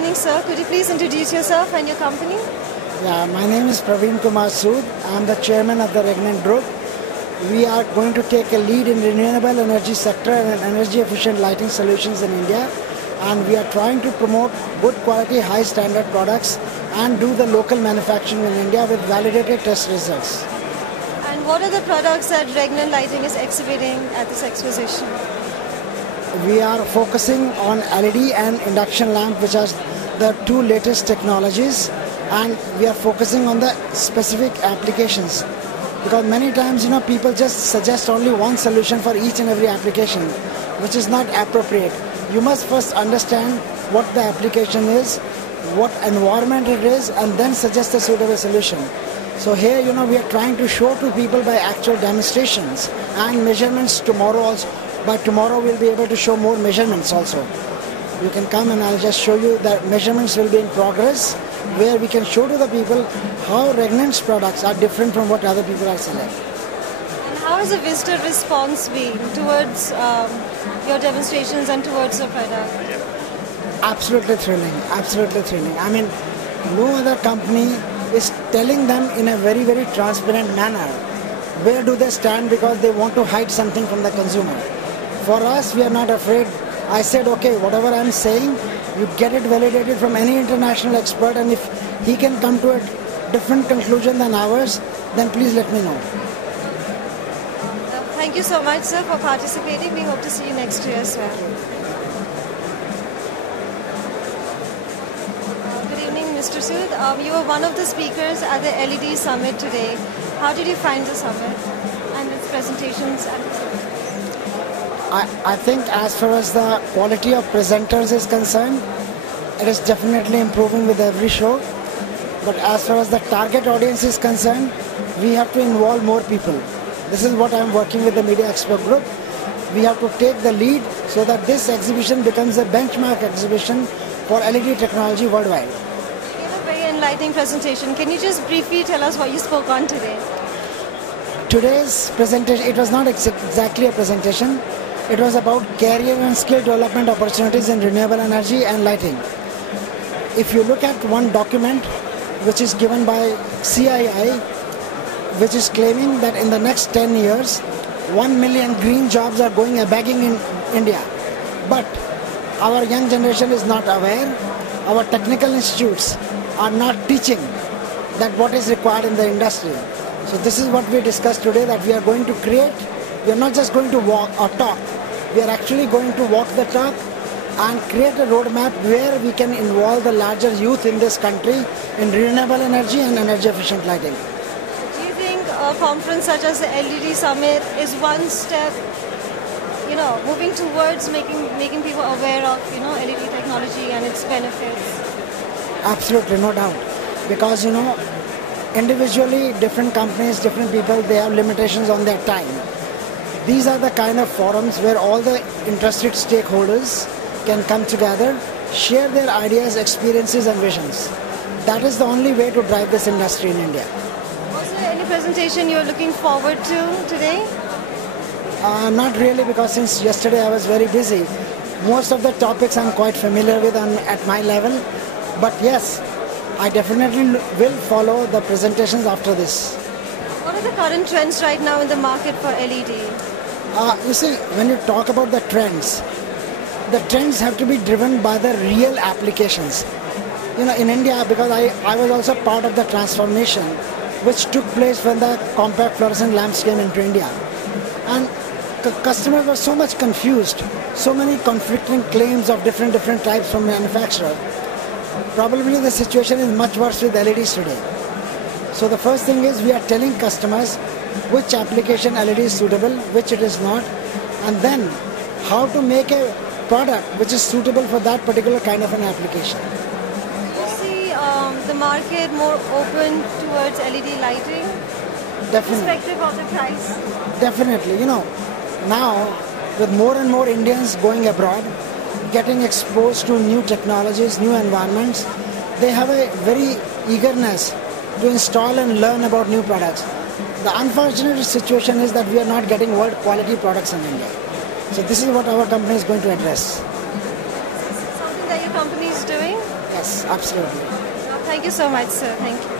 evening, sir. Could you please introduce yourself and your company? Yeah, my name is Praveen Kumar Sood. I'm the chairman of the Regnant Group. We are going to take a lead in renewable energy sector and energy efficient lighting solutions in India. And we are trying to promote good quality, high standard products and do the local manufacturing in India with validated test results. And what are the products that Regnant Lighting is exhibiting at this exposition? We are focusing on LED and induction lamp, which are the two latest technologies, and we are focusing on the specific applications. Because many times, people just suggest only one solution for each and every application, which is not appropriate. You must first understand what the application is, what environment it is, and then suggest a suitable solution. So here, we are trying to show to people by actual demonstrations and measurements tomorrow also. By tomorrow, we'll be able to show more measurements also. You can come and I'll just show you that measurements will be in progress, where we can show to the people how Regnant's products are different from what other people are selling. And how has the visitor response been towards your demonstrations and towards the product? Absolutely thrilling, absolutely thrilling. I mean, no other company is telling them in a very, very transparent manner. Where do they stand because they want to hide something from the consumer. For us, we are not afraid. I said, okay, whatever I'm saying, you get it validated from any international expert, and if he can come to a different conclusion than ours, then please let me know. Thank you so much, sir, for participating. We hope to see you next year as well. Good evening, Mr. Sood. You were one of the speakers at the LED Summit today. How did you find the summit and its presentations and its I think as far as the quality of presenters is concerned, it is definitely improving with every show. But as far as the target audience is concerned, we have to involve more people. This is what I'm working with the Media Expert Group. We have to take the lead so that this exhibition becomes a benchmark exhibition for LED technology worldwide. You have a very enlightening presentation. Can you just briefly tell us what you spoke on today? Today's presentation, it was not exactly a presentation. It was about career and skill development opportunities in renewable energy and lighting. If you look at one document which is given by CII, which is claiming that in the next 10 years, 1 million green jobs are going begging in India. But our young generation is not aware. Our technical institutes are not teaching that what is required in the industry. So this is what we discussed today, that we are going to create. We are not just going to walk or talk. We are actually going to walk the talk and create a roadmap where we can involve the larger youth in this country in renewable energy and energy efficient lighting. Do you think a conference such as the LED Summit is one step, moving towards making people aware of, LED technology and its benefits? Absolutely, no doubt. Because, individually, different companies, different people, they have limitations on their time. These are the kind of forums where all the interested stakeholders can come together, share their ideas, experiences and visions. That is the only way to drive this industry in India. Also, any presentation you're looking forward to today? Not really, because since yesterday I was very busy. Most of the topics I'm quite familiar with at my level. But yes, I definitely will follow the presentations after this. What are the current trends right now in the market for LED? You see, when you talk about the trends have to be driven by the real applications. In India, because I was also part of the transformation which took place when the compact fluorescent lamps came into India. And customers were so much confused, so many conflicting claims of different types from manufacturer. Probably the situation is much worse with LEDs today. So the first thing is we are telling customers which application LED is suitable, which it is not, and then how to make a product which is suitable for that particular kind of an application. Do you see the market more open towards LED lighting? Definitely. Irrespective of the price? Definitely. Now with more and more Indians going abroad, getting exposed to new technologies, new environments, they have a very eagerness to install and learn about new products. The unfortunate situation is that we are not getting world quality products in India. So this is what our company is going to address. Something that your company is doing? Yes, absolutely. Thank you so much, sir. Thank you.